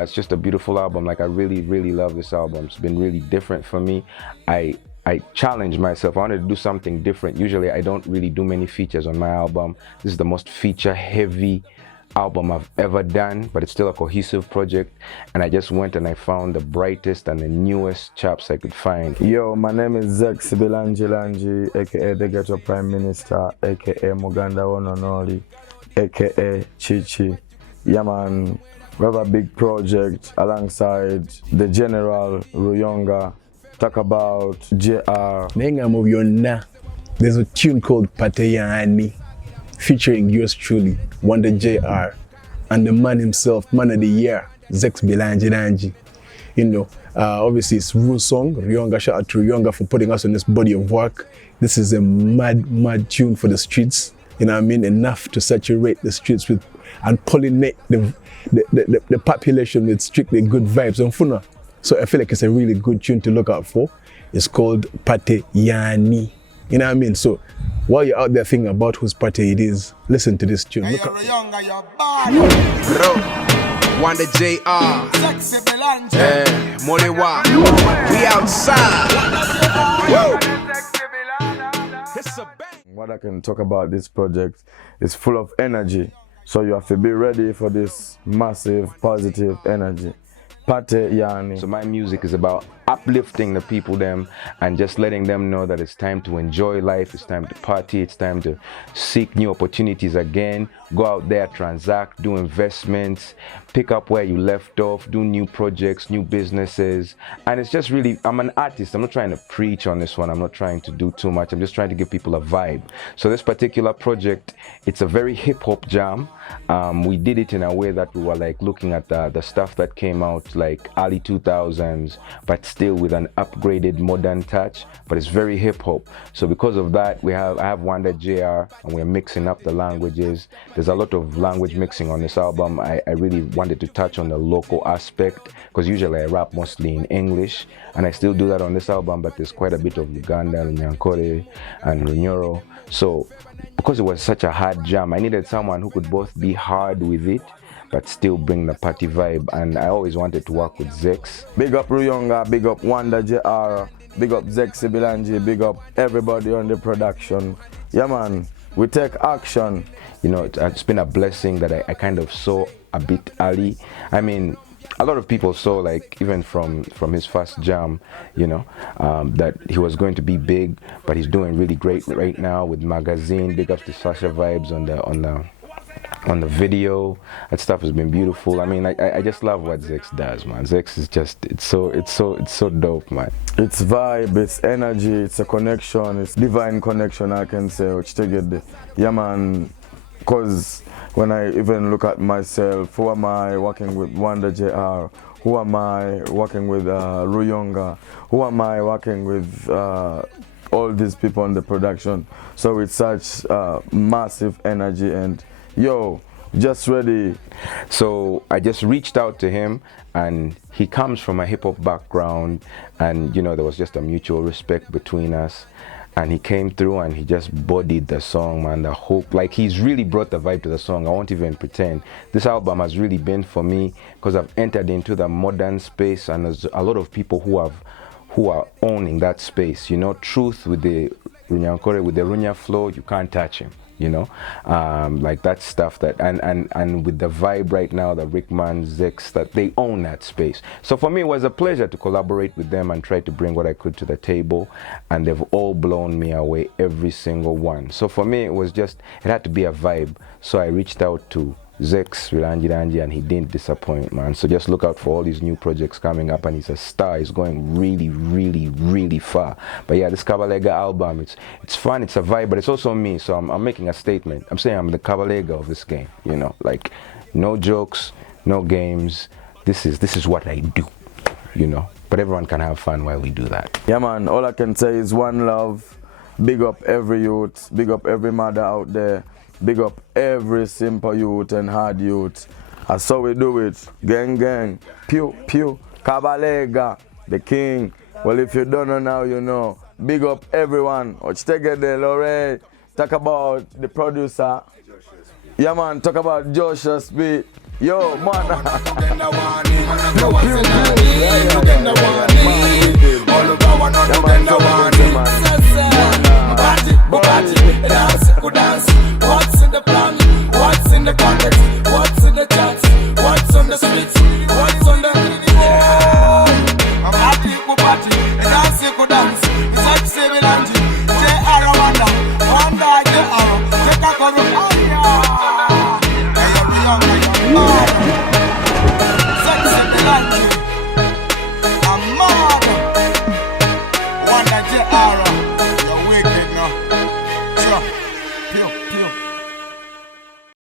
It's just a beautiful album. Like I really love this album. It's been really different for me. I challenged myself. I wanted to do something different. Usually I don't really do many features on my album. This is the most feature heavy album I've ever done, but it's still a cohesive project, and I just went and I found the brightest and the newest chaps I could find. Yo, my name is bilanjilanji, aka the Ghetto Prime Minister, aka Muganda Ononoli, aka Chichi. Yeah man, we have a big project alongside the General Ruyonga. Talk about JR. There's a tune called Pate, Yani, featuring yours truly, Wonder JR, and the man himself, man of the year, Zex Bilanjilanji. You know, obviously it's Ru's song. Ruyonga, shout out to Ruyonga for putting us on this body of work. This is a mad tune for the streets. You know what I mean? Enough to saturate the streets with and pollinate the population with strictly good vibes and funa. So I feel like it's a really good tune to look out for. It's called Pate Yani. You know what I mean? So while you're out there thinking about whose party it is, listen to this tune. Look Bro, Wanda JR, Molewa, we outside. What I can talk about this project is full of energy. So you have to be ready for this massive positive energy. Pate Yani. So my music is about uplifting the people them and just letting them know that it's time to enjoy life, it's time to party, it's time to seek new opportunities again, go out there, transact, do investments, pick up where you left off, do new projects, new businesses. And it's just really, I'm an artist, I'm not trying to preach on this one, I'm not trying to do too much, I'm just trying to give people a vibe. So this particular project, it's a very hip-hop jam. We did it in a way that we were like looking at the stuff that came out like early 2000s, but still with an upgraded modern touch, but it's very hip-hop. So because of that, I have Wanda JR, and we're mixing up the languages. There's a lot of language mixing on this album. I really wanted to touch on the local aspect, because usually I rap mostly in English, and I still do that on this album, but there's quite a bit of Uganda, Nyankore, and Runyoro. So because it was such a hard jam, I needed someone who could both be hard with it but still bring the party vibe, and I always wanted to work with Zex. Big up Ruyonga, big up Wanda JR, big up Zex Bilanji, big up everybody on the production. Yeah man, we take action. You know, it's been a blessing that I kind of saw a bit early. I mean, a lot of people saw, like, even from his first jam, you know, that he was going to be big, but he's doing really great right now with Magazine. Big up to Sasha Vibes on the video. That stuff has been beautiful. I mean, I just love what Zex does, man. Zex is just, it's so dope, man. It's vibe, it's energy, it's a connection, it's divine connection, I can say, which take it there. Yeah man, because when I even look at myself, who am I working with Wanda JR? Who am I working with Ruyonga? Who am I working with all these people on the production? So it's such massive energy, and yo, just ready. So I just reached out to him, and he comes from a hip-hop background, and you know, there was just a mutual respect between us, and he came through and he just bodied the song, man. The hook, like, he's really brought the vibe to the song. I won't even pretend. This album has really been for me because I've entered into the modern space, and there's a lot of people who are owning that space. You know, Truth with the Runyankore, with the Runya flow, you can't touch him. You know, like that stuff that, and with the vibe right now, the Rickman, Zex, that they own that space. So for me, it was a pleasure to collaborate with them and try to bring what I could to the table, and they've all blown me away, every single one. So for me, it was just, it had to be a vibe. So I reached out to Zex bilanjilanji, and he didn't disappoint, man. So just look out for all these new projects coming up, and he's a star. He's going really far. But yeah, this Kavalega album, it's fun, it's a vibe, but it's also me. So I'm making a statement. I'm saying I'm the Kavalega of this game, you know, like, no jokes, no games. This is what I do, you know, but everyone can have fun while we do that. Yeah man, all I can say is one love. Big up every youth, big up every mother out there. Big up every simple youth and hard youth. That's how we do it. Gang, pew, Kavalega, the king. Well, if you don't know now, you know. Big up everyone. Watch take it there, Lore. Talk about the producer. Yeah, man, talk about Joshua Speed. Yo, man. Dance,